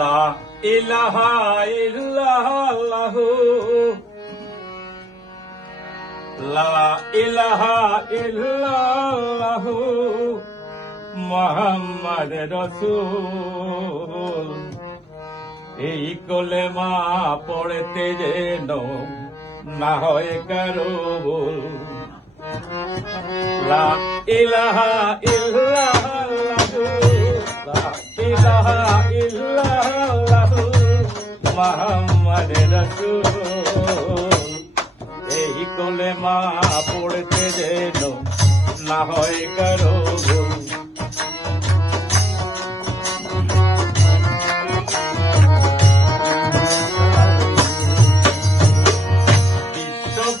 লা ইলাহা ইল্লাল্লাহ লা ইলাহা ইল্লাল্লাহ মুহাম্মদ রাসূল। এই কলেমা পড়তে যেন না হয় কারো ভুল। লা ইলাহা ইল্লাল্লাহ লা ইলাহা ইল্লাল্লাহ মুহাম্মদ রাসূল। এই কলেমা পড়তে যেন না হয় কারো ভুল।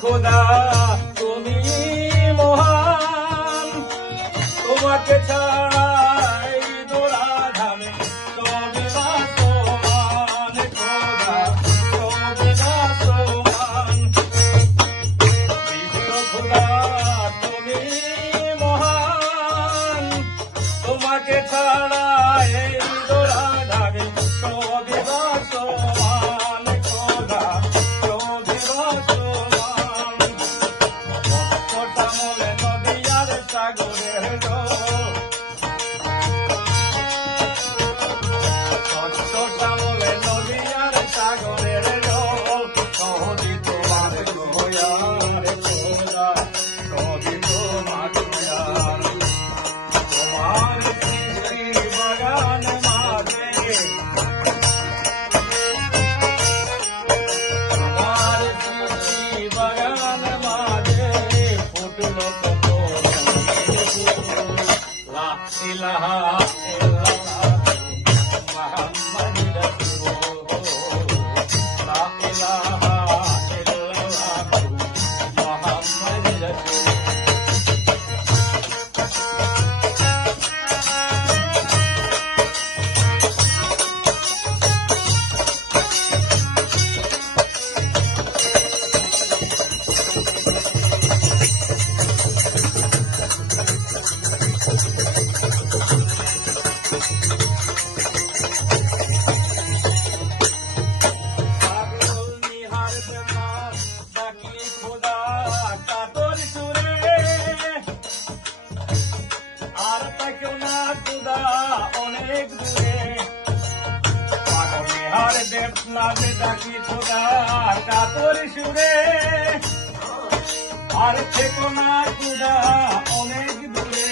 খোদা তুমি মহান, তোমাকে ছাড়া এই দোরাধামে তবে না সমান। খোদা তবে না সমান। বিশ্ব খোদা তুমি মহান, তোমাকে ছাড়া এই দোরাধামে তবে না সমান। খোদা তবে না সমান। সাগরের জল সামলে নদী আর সাগরের জল সহজি তোমার দয়ার খোদা সবই তোমার দয়ার। তোমার সৃষ্টি বাগান মাঝে তোমার সৃষ্টি বাগান মাঝে ফুটলো লা ইলাহা ইল্লাল্লাহ মুহাম্মদ রাসূল। লা ইলাহা ইল্লাল্লাহ মুহাম্মদ রাসূল। আর তাকেও না খোদা অনেক দূরে পাগল দেব নামে ডাকি খোদা কাতর সুরে। আর থেকো না খোদা অনেক দূরে